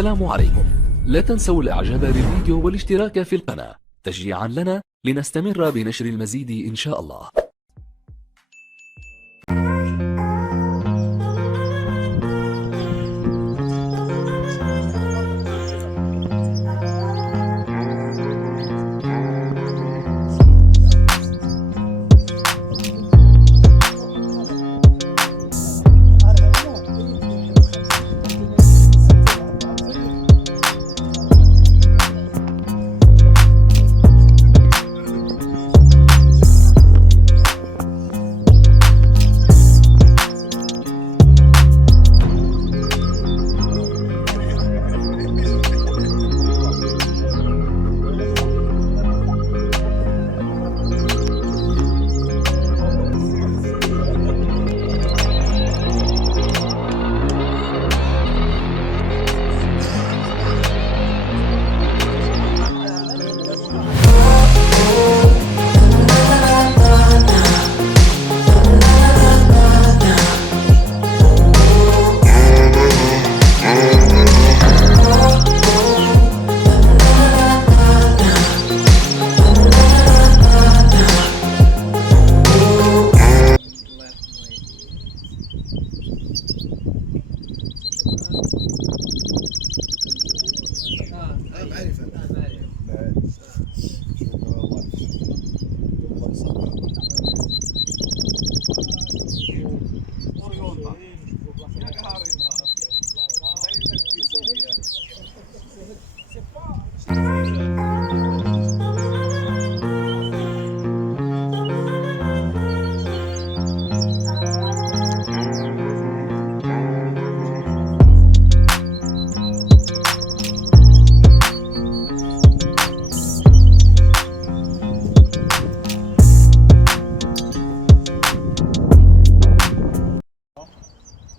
السلام عليكم. لا تنسوا الاعجاب بالفيديو والاشتراك في القناة تشجيعا لنا لنستمر بنشر المزيد إن شاء الله.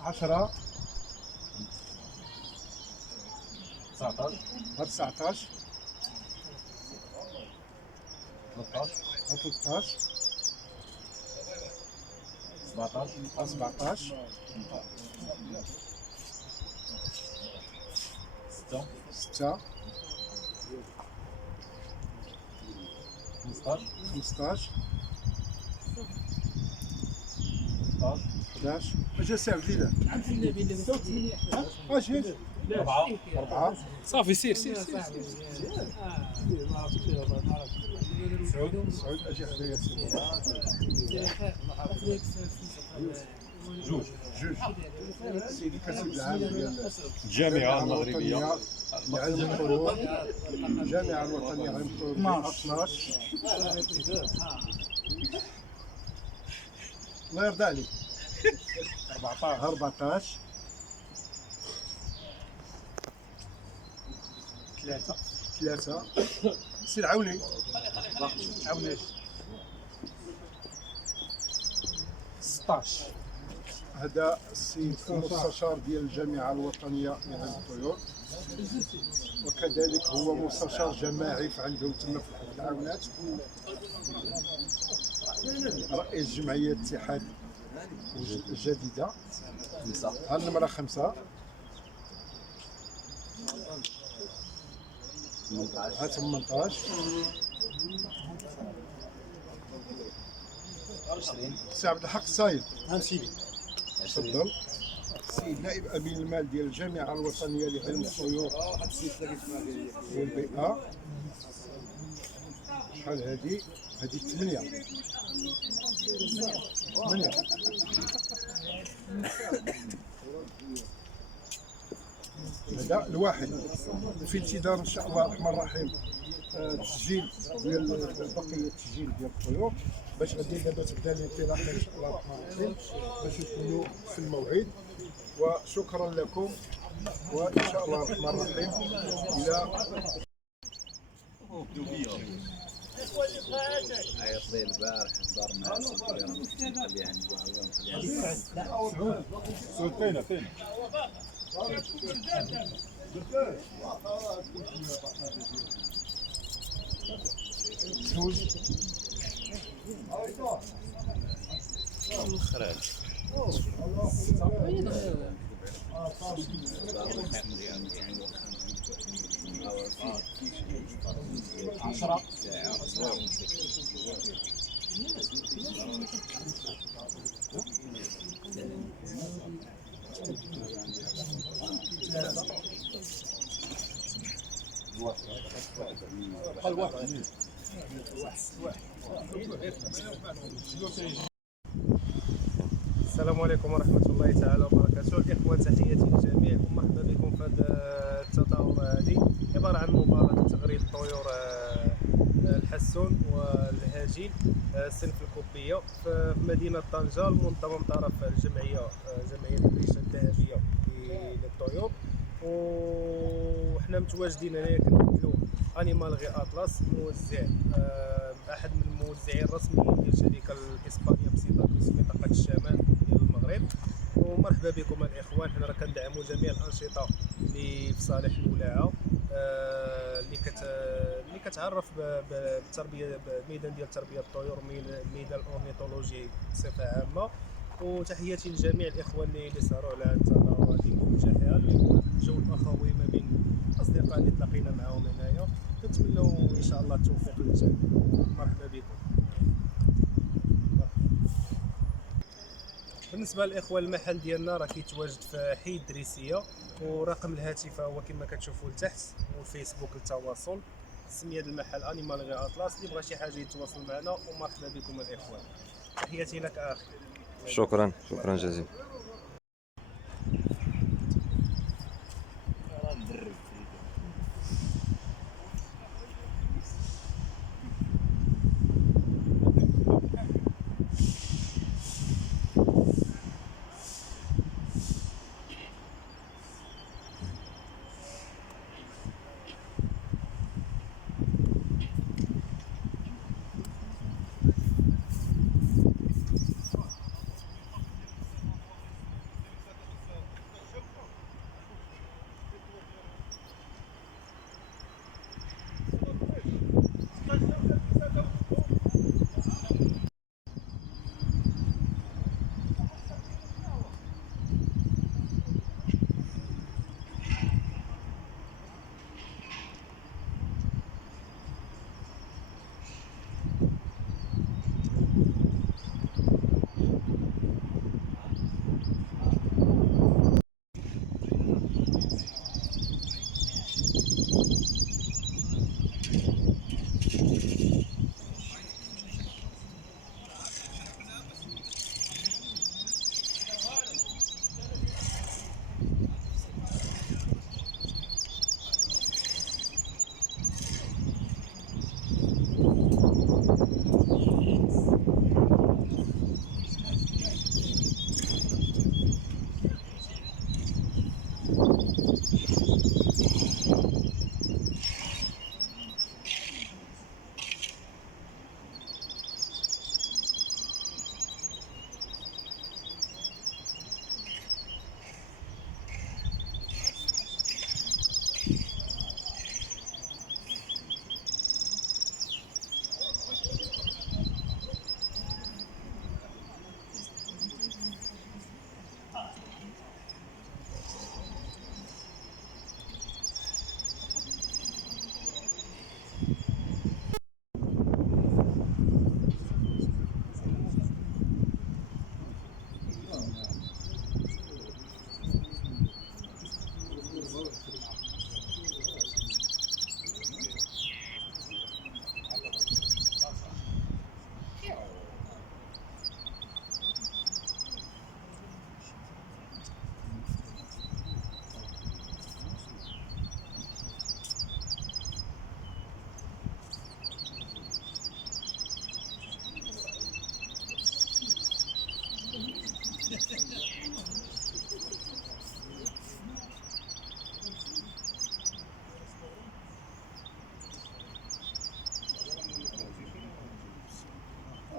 عشرة 19 13 17 6 15 11 اجي ساعة جديدة اجي 4 صافي سير سعود اجي حدايا جوج سيدي كتب العام ديال الجامعة المغربية لعلم الطيور، الجامعة الوطنية لعلم الطيور 12 الله يرضى عليك 14 3 سير عاوني 16 هذا السيد المستشار ديال الجامعة الوطنية لعلم الطيور، وكذلك هو مستشار جماعي عندهم تما في العاونات، رئيس جمعية اتحاد الجديدة. ها النمرة 5 ها 18 سي عبد الحق الصايد سيدي تفضل. السيد نائب امين المال ديال الجامعه الوطنيه لعلم الطيور والبيئه. شحال هذه 8 هذا الواحد في انتظار ان شاء الله الرحمن الرحيم التسجيل ديال بقيه التسجيل ديال الطيور، باش غادي دابا تبدا الانطلاقه ان شاء الله الرحمن الرحيم باش نكونوا في الموعد. وشكرا لكم، وان شاء الله الرحمن الرحيم الى عيط لي البارح دار مع نخليها فين فين الخراج السلام عليكم ورحمة الله تعالى وبركاته. الإخوة تحياتي للجميع ومرحبا بكم في هذا التظاهرة هذه، عبارة عن مباراة تغريد الطيور الحسون والهجين صنف الكوبية في مدينة طنجة، المنظمة من طرف جمعية الريشة الذهبية للطيور. وحنا متواجدين هنايا كنمثلوا انيمال غي اطلس، موزع احد من الموزعين الرسميين ديال الشركه الاسبانيه بسيطاكوس في منطقه الشمال ديال المغرب. ومرحبا بكم الاخوان. حنا راه كندعموا جميع الانشطه اللي في صالح الولاعه، اللي كتعرف بالتربيه، بميدان ديال تربيه الطيور، ميدان الاورنيثولوجي بصفه عامه. وتحياتي لجميع الاخوان اللي سهروا على هذه التظاهرات المجهزه، الجو الاخوي ما بين الاصدقاء اللي تلاقينا معاهم هنايا. كنتمنوا ان شاء الله التوفيق للجميع. مرحبا بكم. بالنسبه للاخوان، المحل ديالنا راه كيتواجد في حي الدريسيه، ورقم الهاتف هو كما كتشوفوا لتحت، والفيسبوك للتواصل. سميه المحل انيمال غي اطلس. اللي بغى شي حاجه يتواصل معنا، ومرحبا بكم الاخوان. تحياتي لك اخي. شكرا جزيلا.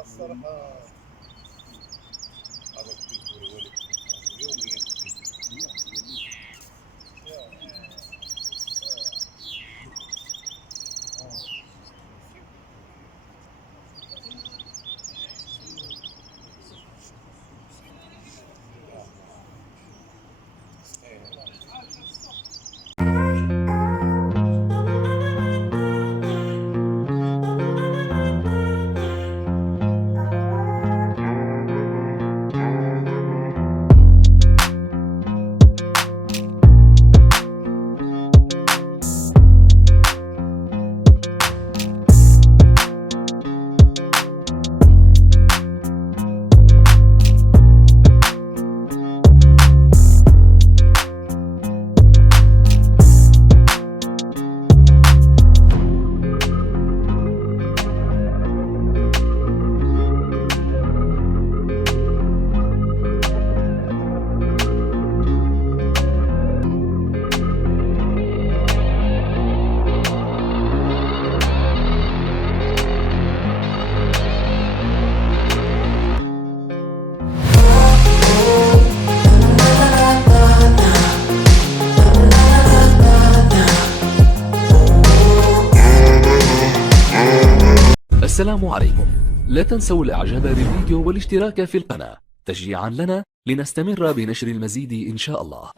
الصراحه السلام عليكم. لا تنسوا الاعجاب بالفيديو والاشتراك في القناة تشجيعا لنا لنستمر بنشر المزيد إن شاء الله.